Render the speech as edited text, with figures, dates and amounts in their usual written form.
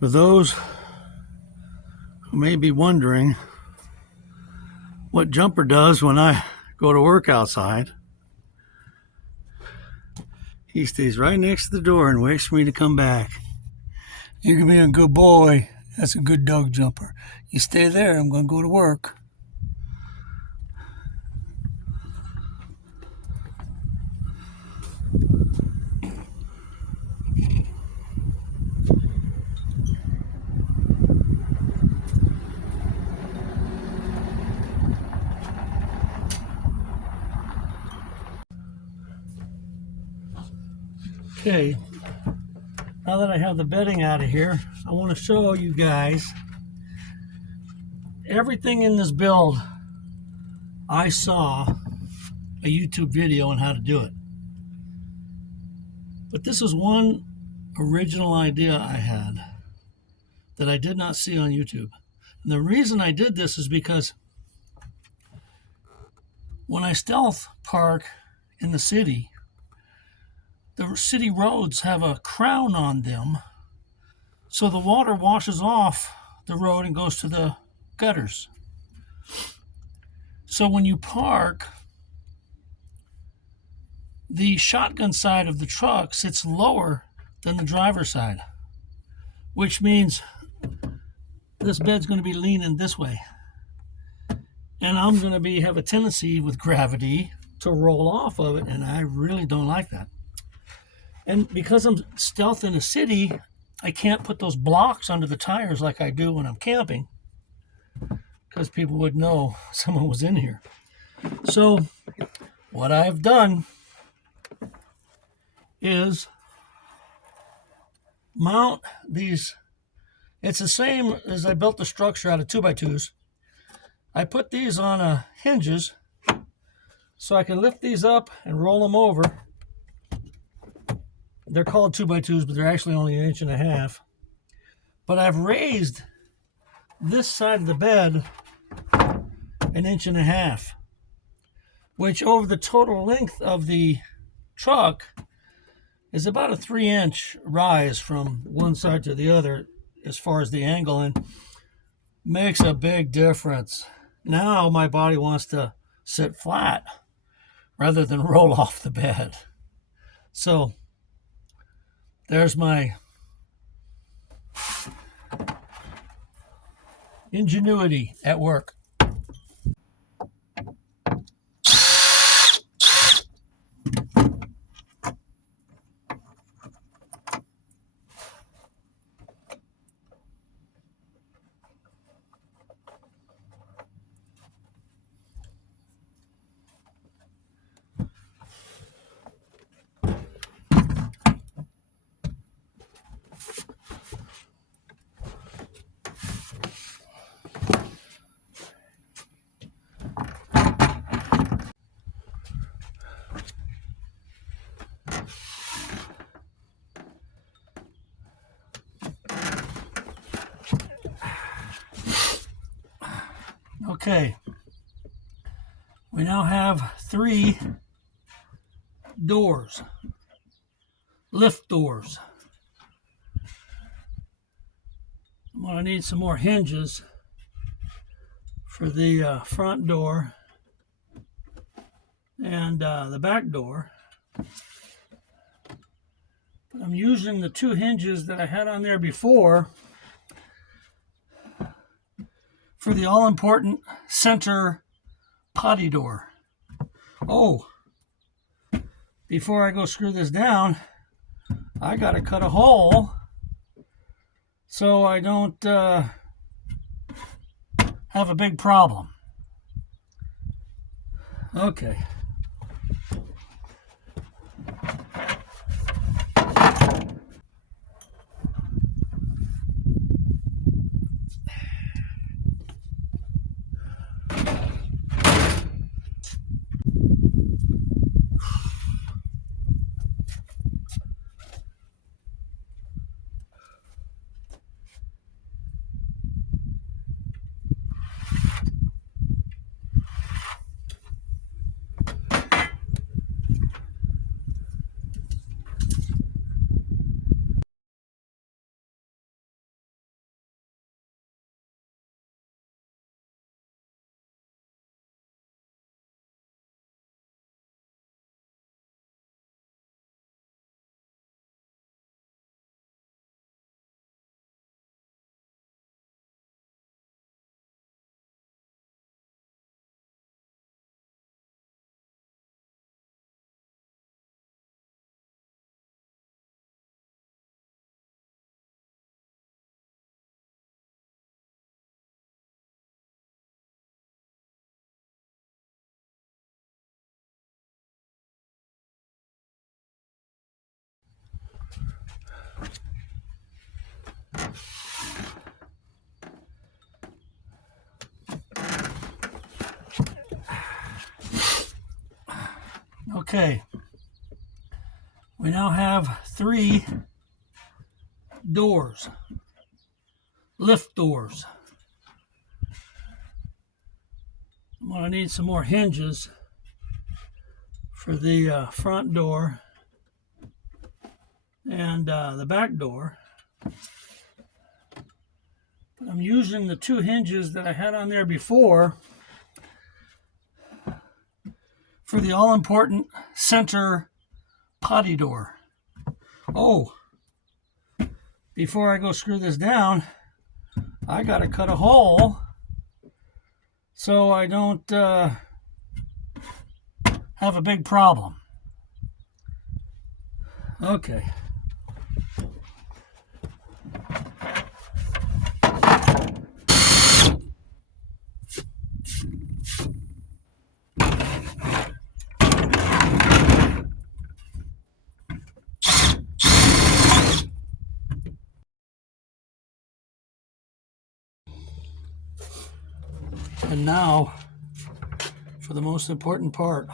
For those who may be wondering what Jumper does when I go to work outside, he stays right next to the door and waits for me to come back. You can be a good boy. That's a good dog, Jumper. You stay there. I'm going to go to work. Okay, now that I have the bedding out of here, I want to show you guys everything in this build. I saw a YouTube video on how to do it. But this is one original idea I had that I did not see on YouTube. And the reason I did this is because when I stealth park in the city roads have a crown on them, so the water washes off the road and goes to the gutters. So when you park, the shotgun side of the truck sits lower than the driver's side, which means this bed's going to be leaning this way. And I'm going to have a tendency with gravity to roll off of it, and I really don't like that. And because I'm stealth in a city, I can't put those blocks under the tires like I do when I'm camping, because people would know someone was in here. So what I've done is mount these. It's the same as I built the structure out of 2x2s. I put these on hinges so I can lift these up and roll them over. They're called 2x2s, but they're actually only 1.5 inches. But I've raised this side of the bed 1.5 inches, which over the total length of the truck is about a 3-inch rise from one side to the other as far as the angle, and makes a big difference. Now my body wants to sit flat rather than roll off the bed. So there's my ingenuity at work. Okay, we now have 3 doors, lift doors. I'm going to need some more hinges for the front door and the back door. I'm using the 2 hinges that I had on there before for the all-important center potty door. Oh, before I go screw this down, I got to cut a hole so I don't have a big problem. Okay. Okay. We now have 3 doors, lift doors. I'm going to need some more hinges for the front door and the back door. But I'm using the 2 hinges that I had on there before for the all-important center potty door. Oh, before I go screw this down, I got to cut a hole so I don't have a big problem. Okay. And now for the most important part.